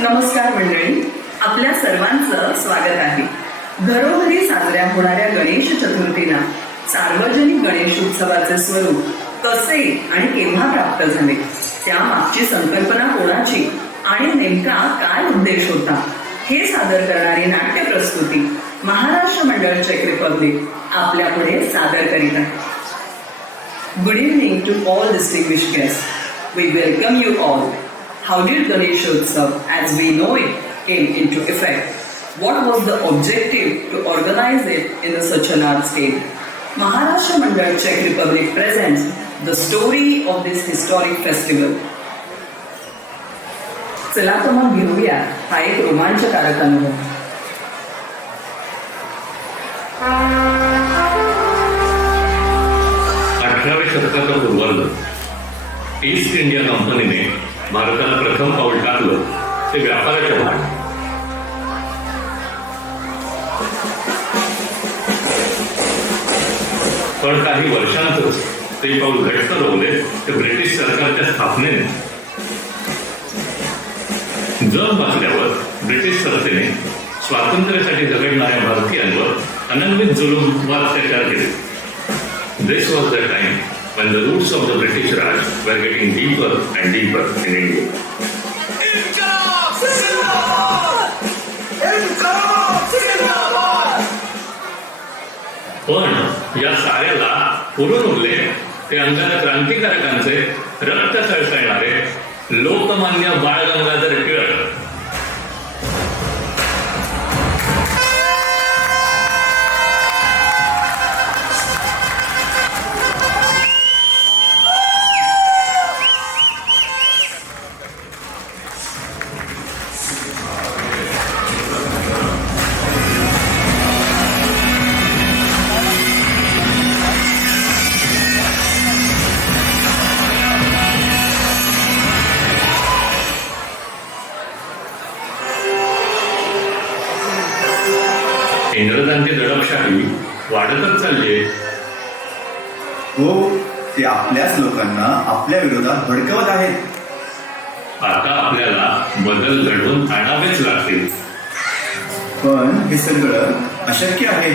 नमस्कार मंडळी, आपल्या सर्वांचं स्वागत आहे. घरोघरी साजऱ्या होणाऱ्या गणेश चतुर्थीला सार्वजनिक गणेश उत्सवाचे स्वरूप कसे आणि केव्हा प्राप्त झाले, त्यामागची संकल्पना कोणाची आणि नेमका काय उद्देश होता, हे सादर करणारी नाट्य प्रस्तुती महाराष्ट्र मंडळ चेक रिपब्लिक आपल्या पुढे सादर करीत आहे. Good evening to all distinguished guest. We welcome you all. How did Ganeshotsav as we know it came into effect? What was the objective to organize it in such a large scale? Maharashtra Mandal Czech Republic presents the story of this historic festival. चला तर मग घेऊया हा एक रोमांचकारक अनुभव. शतकाचा पूर्वार्ध east India कंपनीने भारताला प्रथम पाऊल टाकलं ते व्यापाराच्या भाग. पण काही वर्षांतच ते पाऊल घट्ट रोवले ते ब्रिटिश सरकारच्या स्थापनेने. जग बसल्यावर ब्रिटिश संस्थेने स्वातंत्र्यासाठी झगडणाऱ्या भारतीयांवर अनन्वित जुलूम व अत्याचार केले. This was the time when the roots of the British Raj were getting deeper and deeper in India. पण या साऱ्याला पुरून उरले ते अंगाला क्रांतिकारकांचे रक्त सळसळणारे लोकमान्य बाळ गंगाधर टिळक. इंग्रजांची दडपशाही वाढतच चालली. हो, ते आपल्याच लोकांना आपल्या विरोधात भडकवत आहेत. आता आपल्याला बदल घडवून आणावेच लागतील. पण हे सगळं अशक्य आहे.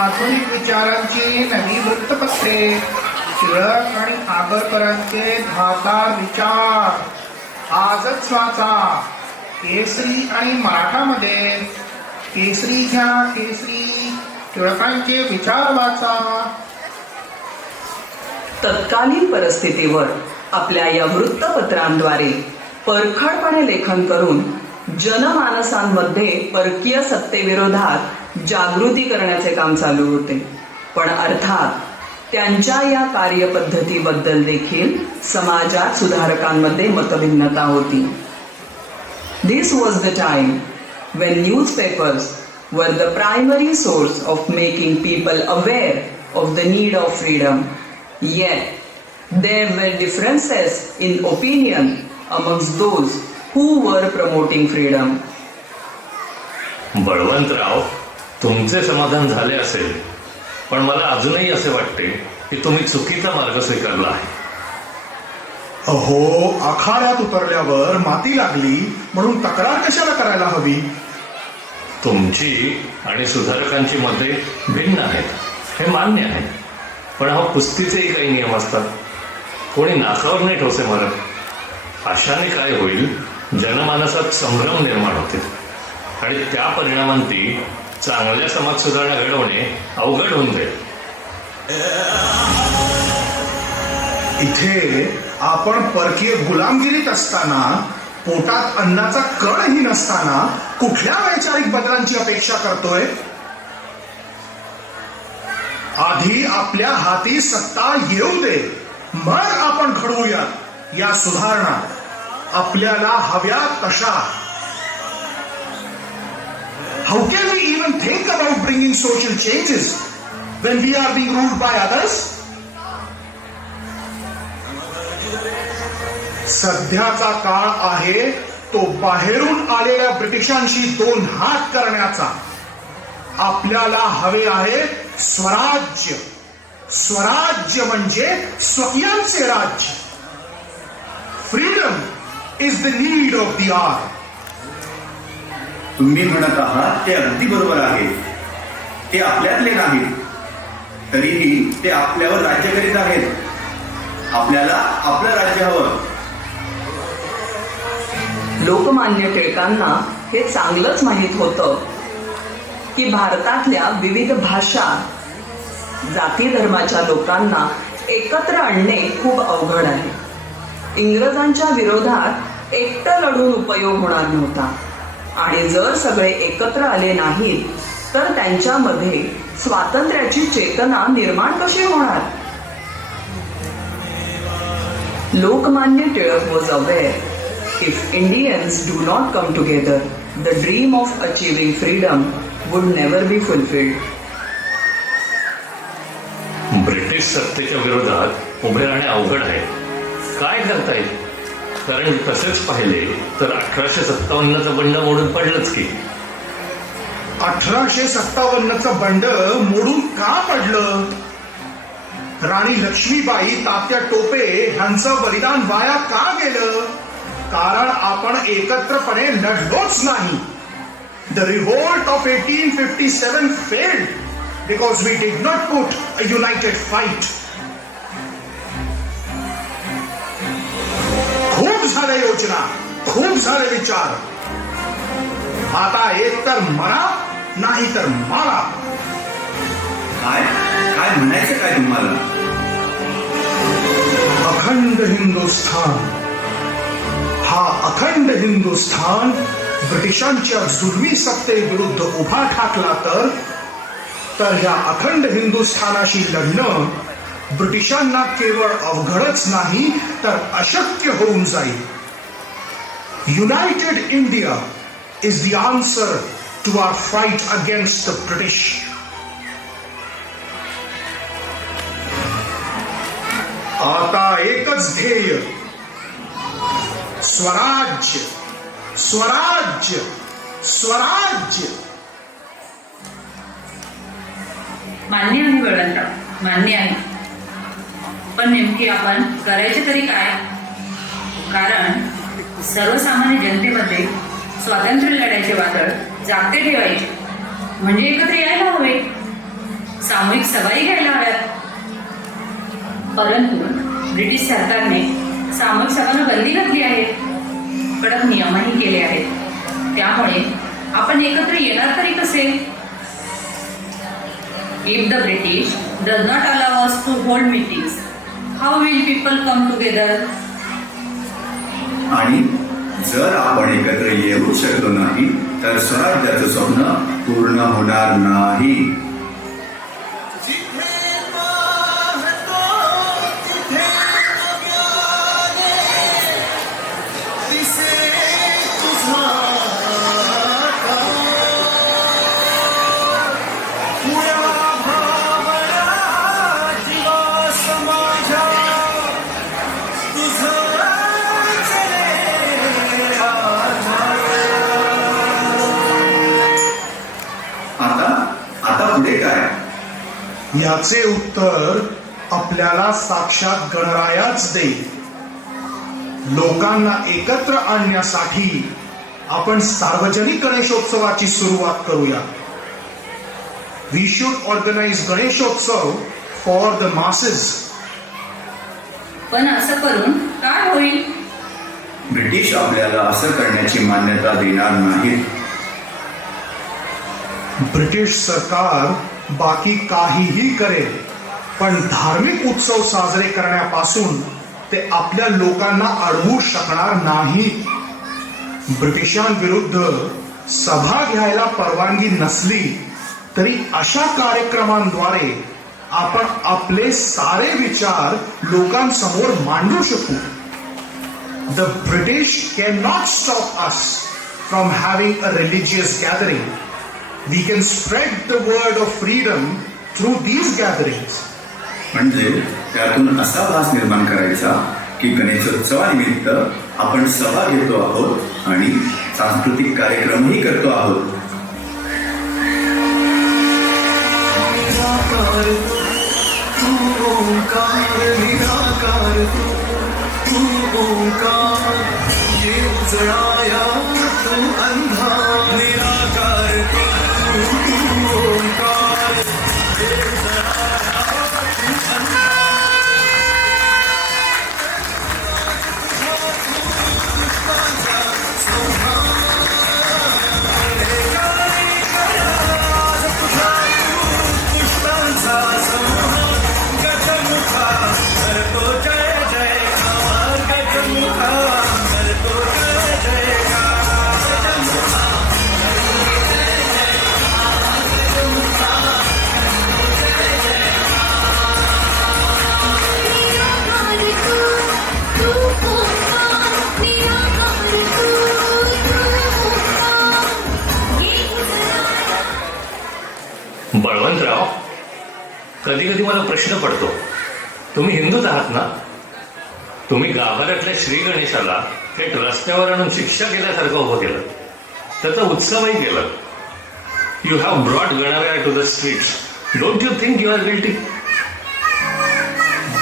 आधुनिक विचारांची नवी वृत्तपत्रे, टिळक आणि आगरकरांचे धारदार विचार आजच वाचा. केसरी आणि मराठामध्ये केसरी घ्या केसरी, टिळकांचे विचार वाचा. तत्कालीन परिस्थितीवर आपल्या या वृत्तपत्रांद्वारे परखडपणे लेखन करून जनमानसांमध्ये परकीय सत्तेविरोधात जागृती करण्याचे काम चालू होते. पण अर्थात त्यांच्या या कार्यपद्धतीबद्दल देखील समाजात सुधारकांमध्ये मतभिन्नता होती. This was the time when newspapers were the primary source of making people aware of the need of freedom. Yet, there were differences in opinion amongst those who were promoting freedom. Balwantrao, तुमचे समाधान झाले असेल, पण मला अजूनही असे वाटते की तुम्ही चुकीचा मार्ग स्वीकारला आहे. अहो, आखाड्यात उतरल्यावर माती लागली म्हणून तक्रार कशाला करायला हवी? तुमची आणि सुधारकांची मते भिन्न आहेत, हे मान्य आहे. पण हा कुस्तीचेही काही नियम असतात. कोणी नाकावर नाही ठोसे मारत. अशाने काय होईल, जनमानसात संभ्रम निर्माण होते आणि त्या परिणामांती चांगल्या समाज सुधारणा घडवणे अवघड होऊन जाईल. इथे आपण परकीय गुलामगिरीत असताना, पोटात अन्नाचा कणही नसताना कुठल्या वैचारिक बदलांची अपेक्षा करतोय? आधी आपल्या हाती सत्ता येऊ दे, मग आपण घडवूया या सुधारणा आपल्याला हव्या तशा. How can we even think about bringing social changes when we are being ruled by others? सध्याचा काळ आहे तो बाहेरून आलेल्या ब्रिटिशांशी दोन हात करण्याचा. आपल्याला हवे आहे स्वराज्य. स्वराज्य म्हणजे स्वकीयांचे राज्य. Freedom is the need of the hour. तुम्ही म्हणत आहात ते अगदी बरोबर आहे. ते आपल्यातले नाहीत, तरीही ते आपल्यावर राज्य करीत आहेत. आपल्याला आपलं राज्य हवं. लोकमान्य टिळकांना हे चांगलंच माहीत होतं की भारतातल्या विविध भाषा, जाती धर्माच्या लोकांना एकत्र आणणे खूप अवघड आहे. इंग्रजांच्या विरोधात एकटं लढून उपयोग होणार नव्हता आणि जर सगळे एकत्र आले नाहीत तर त्यांच्यामध्ये स्वातंत्र्याची चेतना निर्माण कशी होणार? Lokmanya Tilak was aware if Indians do not come together, the dream of achieving freedom would never be fulfilled. British सत्तेच्या विरोधात उभे राहणे अवघड आहे. काय करता येईल? कारण तसेच पाहिले तर 1857चं बंड मोडून पडलंच की. 1857चं बंड मोडून का पडलं? राणी लक्ष्मीबाई, तात्या टोपे ह्यांचं बलिदान वाया का गेलं? कारण आपण एकत्रपणे लढलोच नाही. The revolt of 1857 failed because we did not put a united fight. खूप झाल्या योजना, खूप झाले विचार. आता एक तर मरा, नाही तर मारा. काय काय म्हणायचं काय तुम्हाला? अखंड हिंदुस्थान, हा अखंड हिंदुस्थान ब्रिटिशांच्या जुलमी सत्तेविरुद्ध उभा ठाकला तर या अखंड हिंदुस्थानाशी लढणं ब्रिटिशांना केवळ अवघडच नाही तर अशक्य होऊन जाईल. United India is the answer to our fight against the British. आता एकच ध्येय, स्वराज्य, स्वराज्य, स्वराज्य. मान्य आहे बळवंतराव, मान्य आहे. पण नेमकी आपण करायचे तरी काय? कारण सर्वसामान्य जनतेमध्ये स्वातंत्र्य लढ्याचे वादळ जागते ठेवायचे म्हणजे एकत्र यायला हवे, सामूहिक सभाही घ्यायला हव्यात. परंतु ब्रिटिश सरकारने सामूहिक सभांना बंदी घातली आहे, कडक नियमही केले आहेत. त्यामुळे आपण एकत्र येणार तरी कसे? If the British does not allow us to hold meetings, how will people come together? आणि जर आपण एकत्र येऊ शकलो नाही तर स्वराज्याचं स्वप्न पूर्ण होणार नाही. आता पुढे काय? याचे उत्तर आपल्याला साक्षात गणरायाच देईल. लोकांना एकत्र आणण्यासाठी आपण सार्वजनिक गणेशोत्सवाची सुरुवात करूया. We should organise Ganeshotsav for the masses. पण असं करून काय होईल? ब्रिटिश आपल्याला असं करण्याची मान्यता देणार नाहीत. ब्रिटिश सरकार बाकी काहीही करेल, पण धार्मिक उत्सव साजरे करण्यापासून ते आपल्या लोकांना अडवू शकणार नाही. ब्रिटिशांविरुद्ध सभा घ्यायला परवानगी नसली तरी अशा कार्यक्रमांद्वारे आपण आपले सारे विचार लोकांसमोर मांडू शकू. The British cannot stop us from having a religious gathering. We can spread the word of freedom through these gatherings. म्हणजे त्यातून असा भास निर्माण करायचा की गणेशोत्सवानिमित्त आपण सभा घेतो आहोत आणि सांस्कृतिक कार्यक्रमही करतो आहोत. निराकार तू ओंकार ये उजळाया तू अंधा निराकार तू ओंकार हे उजळाया तू अंधा बळवंतराव, कधी कधी मला प्रश्न पडतो, तुम्ही हिंदूच आहात ना? तुम्ही गाभाऱ्यातल्या श्री गणेशाला थेट रस्त्यावर आणून शिक्षा केल्यासारखं उभं केलं, त्याचा उत्सवही केलं. You have brought Ganaraya to the streets. Don't you think you are guilty?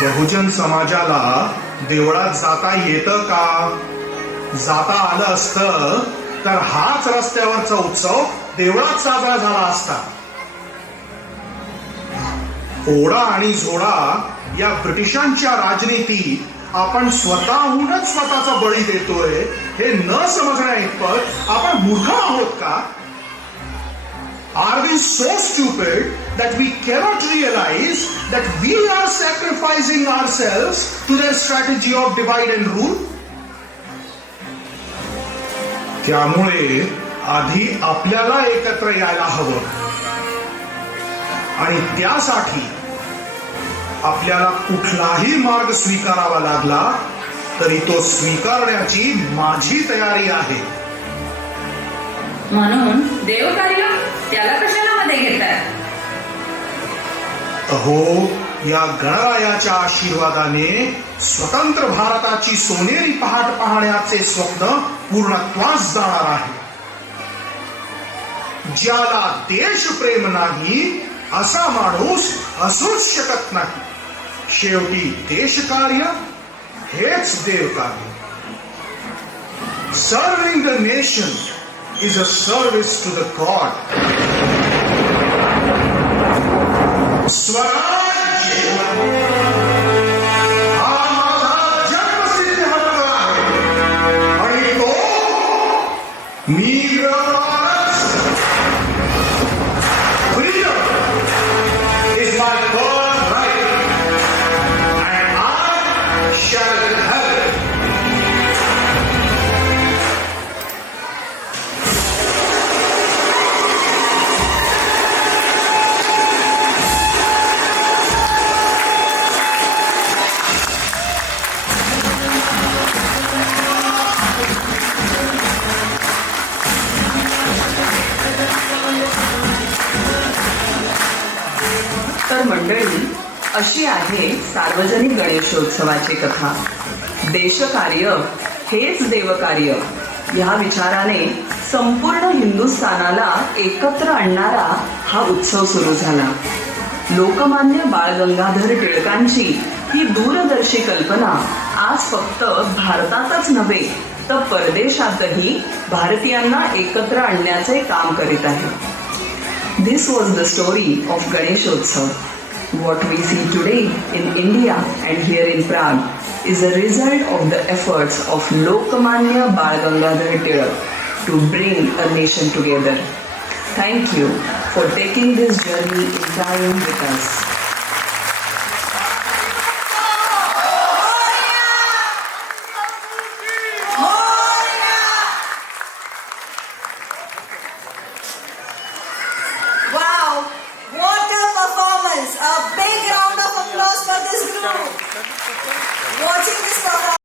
बहुजन समाजाला देवळात जाता येतं का? जाता आलं असतं तर हाच रस्त्यावरचा उत्सव देवळात साजरा झाला असता. ओढा आणि झोडा या ब्रिटिशांच्या राजनीतीत आपण स्वतःहूनच स्वतःचा बळी देतोय हे न समजण्या इतपत आपण मूर्ख आहोत का? Are we so stupid that we cannot realize that we are sacrificing ourselves to their strategy of divide and rule? त्यामुळे आधी आपल्याला एकत्र यायला हवं आणि त्यासाठी आपल्याला कुठलाही मार्ग स्वीकारावा लागला तरी तो स्वीकारण्याची माझी तयारी आहे. म्हणून देवकार्य त्याला कशाला मध्ये घेताय? अहो, या गणरायाच्या आशीर्वादाने स्वतंत्र भारताची सोनेरी पहाट पाहण्याचे स्वप्न पूर्णत्वास जाणार आहे. ज्याला देशप्रेम नाही असा माणूस असूच शकत नाही. शेवटी देशकार्य हेच देवकार्य. Serving the nation is a service to the God. स्वराज्य हा माझा जन्मसिद्ध हक्क आहे आणि तो मी मिळवणारच. Freedom is my birthright and I shall have it. तर मंडळी, अशी आहे सार्वजनिक गणेशोत्सवाची कथा. देशकार्य हेच देवकार्य ह्या विचाराने संपूर्ण हिंदुस्थानाला एकत्र आणणारा हा उत्सव सुरू झाला. लोकमान्य बाळ गंगाधर टिळकांची ही दूरदर्शी कल्पना आज फक्त भारतातच नव्हे तर परदेशातही भारतीयांना एकत्र आणण्याचे काम करीत आहे. This was the story of Ganeshotsav. What we see today in India and here in Prague is a result of the efforts of Lokmanya Bal Gangadhar Tilak to bring a nation together. Thank you for taking this journey in time with us. Wow, what a performance! A big round of applause for this group. Watching this performance.